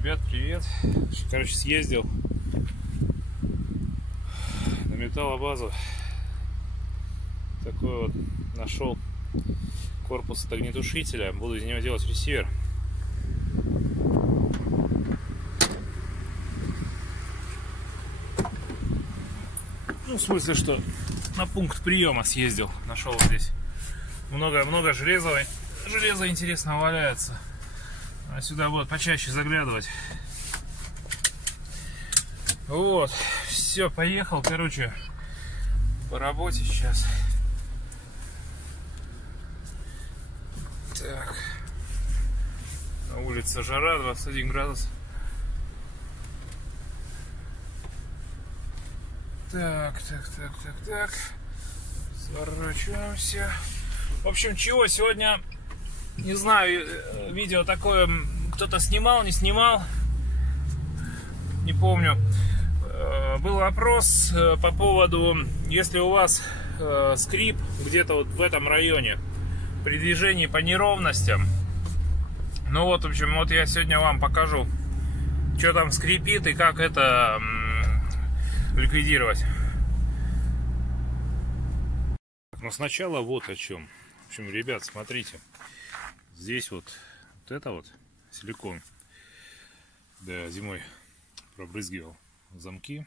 Ребят, привет! Короче, съездил на металлобазу. Такой вот нашел корпус от огнетушителя. Буду из него делать ресивер. Ну, в смысле, что на пункт приема съездил. Нашел вот здесь много железа интересного валяется. А сюда вот почаще заглядывать. Вот, все, поехал, короче, по работе сейчас. Так, на улице жара, 21 градус. Так, сворачиваемся. В общем, чего сегодня, не знаю, видео такое кто-то снимал, не снимал, не помню. Был вопрос по поводу, если у вас скрип где-то вот в этом районе при движении по неровностям. Ну вот, в общем, вот я сегодня вам покажу, что там скрипит и как это ликвидировать. Но сначала вот о чем. В общем, ребят, смотрите. Здесь вот это вот силикон. Да, зимой пробрызгивал замки,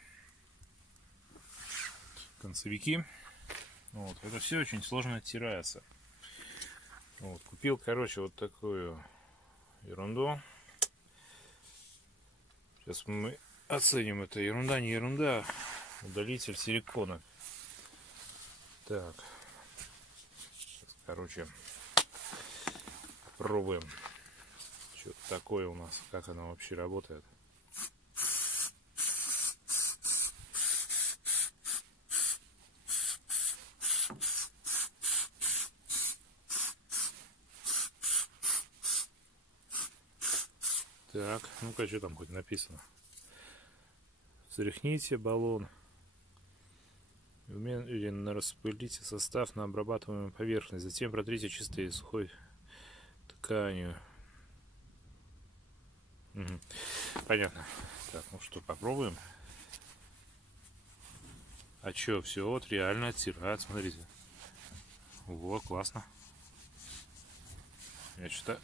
концевики. Вот, это все очень сложно оттирается. Вот, купил, короче, вот такую ерунду. Сейчас мы оценим, это ерунда, не ерунда. Удалитель силикона. Так. Короче, пробуем, что такое у нас, как она вообще работает. Так, ну-ка, что там хоть написано? Встряхните баллон. Умеренно распылите состав на обрабатываемую поверхность. Затем протрите чистой и сухой тканью. Угу. Понятно. Так, ну что, попробуем. А чё, все вот реально оттирает, смотрите. Ого, классно. Я что-то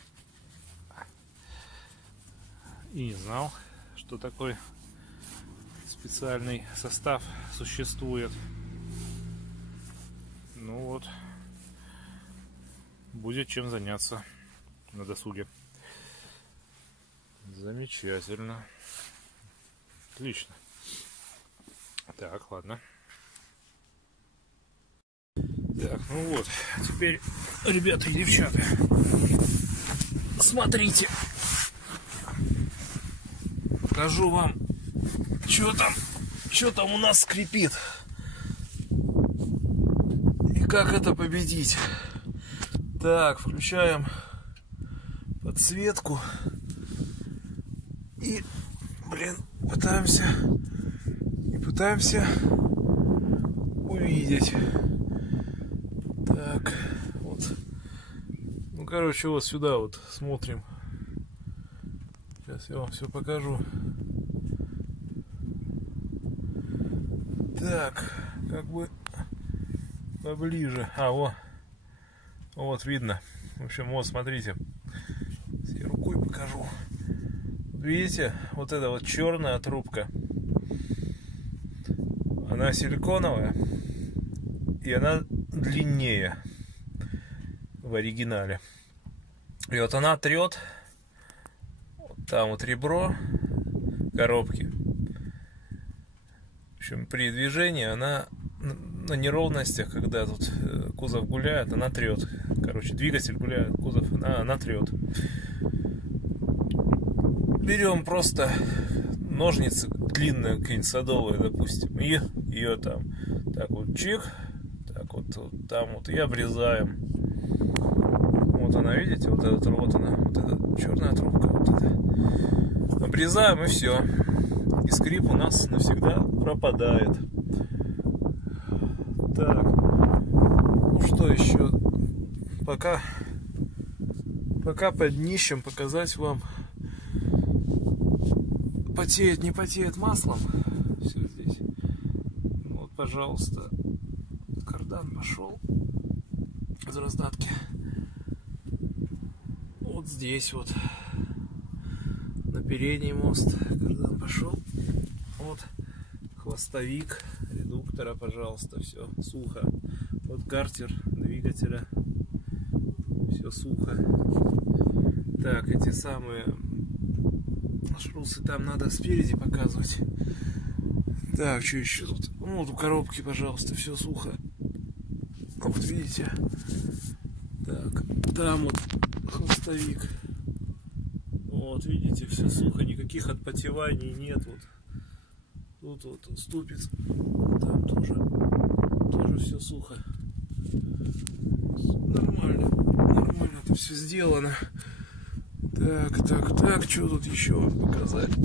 и не знал, что такой специальный состав существует. Ну вот, будет чем заняться на досуге. Замечательно. Отлично. Так, ладно. Так, ну вот, теперь, ребята и девчата, смотрите. Покажу вам, что там у нас скрипит. Как это победить? Так, включаем подсветку и, пытаемся увидеть. Так, вот. Ну, короче, вот сюда вот смотрим. Сейчас я вам все покажу. Так, как бы поближе. Вот видно. В общем, вот смотрите. Я рукой покажу. Видите, вот эта вот черная трубка. Она силиконовая. И она длиннее в оригинале. И вот она трет. Вот там вот ребро коробки. В общем, при движении она на неровностях, когда тут кузов гуляет, она трет. Короче, двигатель гуляет, кузов, она трет. Берем просто ножницы длинные, какие-нибудь садовые, допустим, и ее там так вот чик, так вот там вот и обрезаем. Вот она, видите, вот эта черная трубка, вот это. Обрезаем и все. И скрип у нас навсегда пропадает. Так, ну что еще? Пока под днищем показать вам потеет, не потеет маслом. Все здесь. Вот, пожалуйста. Кардан пошел из раздатки. Вот здесь вот. На передний мост кардан пошел. Вот хвостовик редуктора, пожалуйста, все сухо. Вот картер двигателя, все сухо. Так, эти самые шрусы там надо спереди показывать. Так, что еще тут? Ну, вот у коробки, пожалуйста, все сухо. Вот видите. Так, там вот хвостовик. Вот, видите, все сухо, никаких отпотеваний нет. Вот тут вот ступиц. Там тоже все сухо. Нормально. Нормально это все сделано. Так, что тут еще вам показать?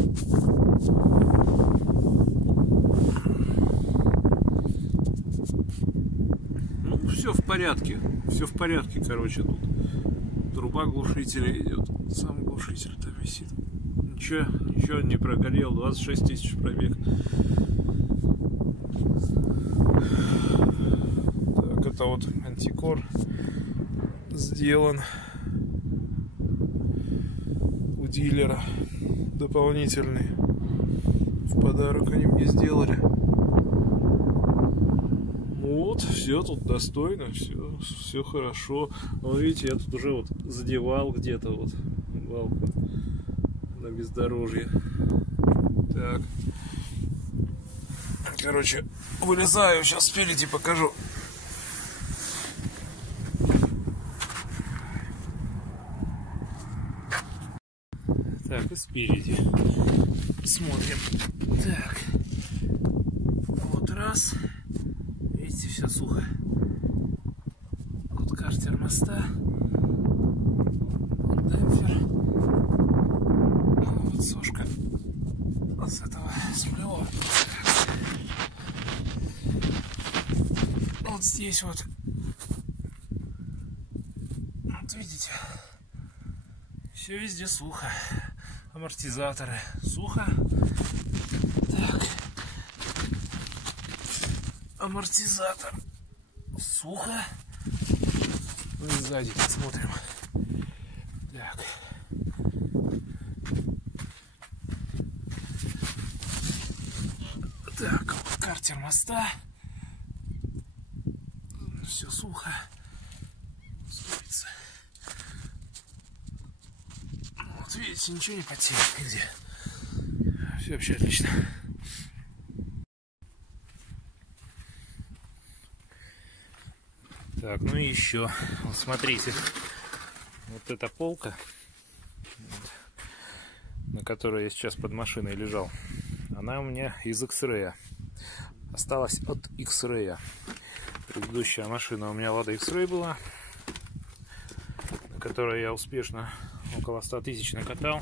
Ну, все в порядке. Все в порядке, короче, тут. Труба глушителя идет. Сам глушитель там висит. Ничего не прогорел. 26 тысяч пробег. Так, это вот антикор сделан у дилера. Дополнительный. В подарок они мне сделали. Вот, все тут достойно, все хорошо. Но видите, я тут уже вот задевал где-то вот балку на бездорожье. Так. Короче, вылезаю, сейчас спереди покажу. Так, и спереди. Смотрим. Так. Вот раз. Видите, все сухо. Вот картер моста. Вот демпфер. Вот сошка. Вот с этого сплева. Вот здесь вот. Вот видите. Все везде сухо. Амортизаторы сухо. Так. Амортизатор сухо. Ну и сзади посмотрим. Так. Так, вот картер моста. Все сухо. Ступица. Вот видите, ничего не потеет нигде. Все вообще отлично. Так, ну и еще, вот смотрите, вот эта полка, вот, на которой я сейчас под машиной лежал, она у меня из X-Ray. Осталась от X-Ray. Предыдущая машина у меня Lada X-Ray была, на которой я успешно около 100 тысяч накатал.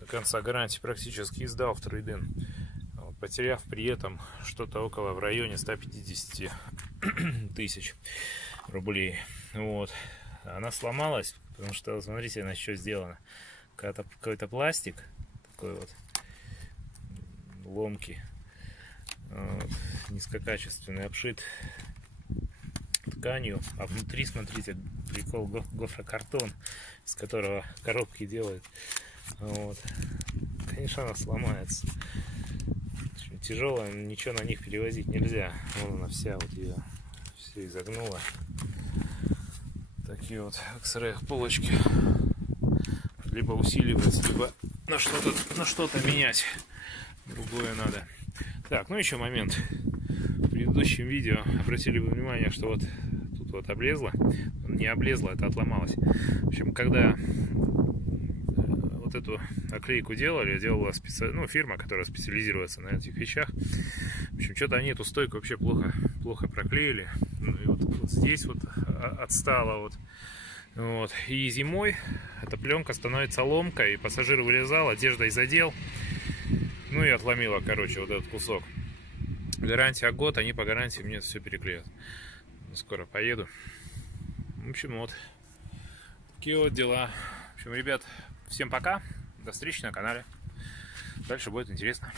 До конца гарантии практически издал в трейд-ин, вот, потеряв при этом что-то около в районе 150 тысяч рублей. Вот. Она сломалась, потому что, смотрите, она что сделана. Какой-то пластик такой вот ломкий, вот, низкокачественный, обшит тканью, а внутри, смотрите, прикол, гофрокартон, из которого коробки делают. Вот. Конечно, она сломается. Тяжелая, ничего на них перевозить нельзя. Вон она вся, вот ее все изогнула. Такие вот X-Ray полочки. Либо усиливается, либо на что-то менять. Другое надо. Так, ну еще момент. В предыдущем видео обратили вы внимание, что вот тут вот облезло. Не облезло, это отломалось. В общем, когда вот эту наклейку делала фирма, которая специализируется на этих вещах. В общем, что-то они эту стойку вообще плохо проклеили. Ну, и вот здесь вот отстало вот. И зимой эта пленка становится ломкой, и пассажир вылезал, одеждой задел, ну и отломила, короче, вот этот кусок. Гарантия год, они по гарантии мне это все переклеят. Скоро поеду. В общем, вот такие вот дела. В общем, ребят, всем пока, до встречи на канале. Дальше будет интересно.